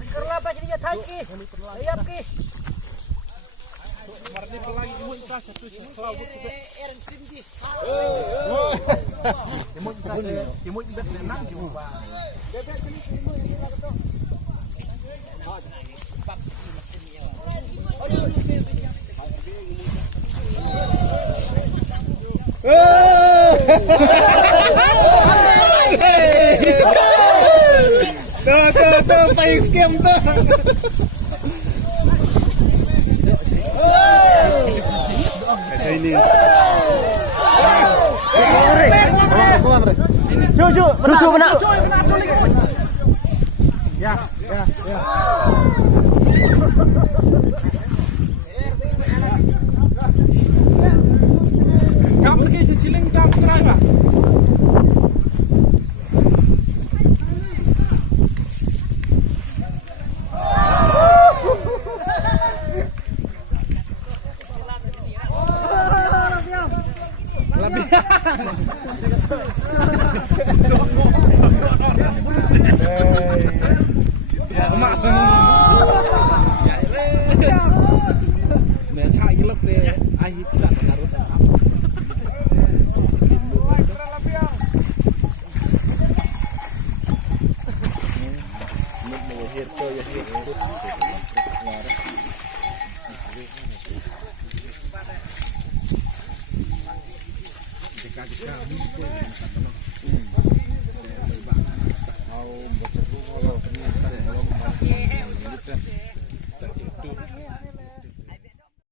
Pikir lah apa jadinya tadi. Ayap ki. Marni pelagi imut tas satu selawut kita. Imut dah nang juga. Tuh, paling scam tuh. Ini. Cucu benar. Ya. Kamu pergi ciling kamu terakhir pak. Mak senang. Nah, cak gelap deh. Akhir tidak taruh. Mau baca dulu kalau ternyata belum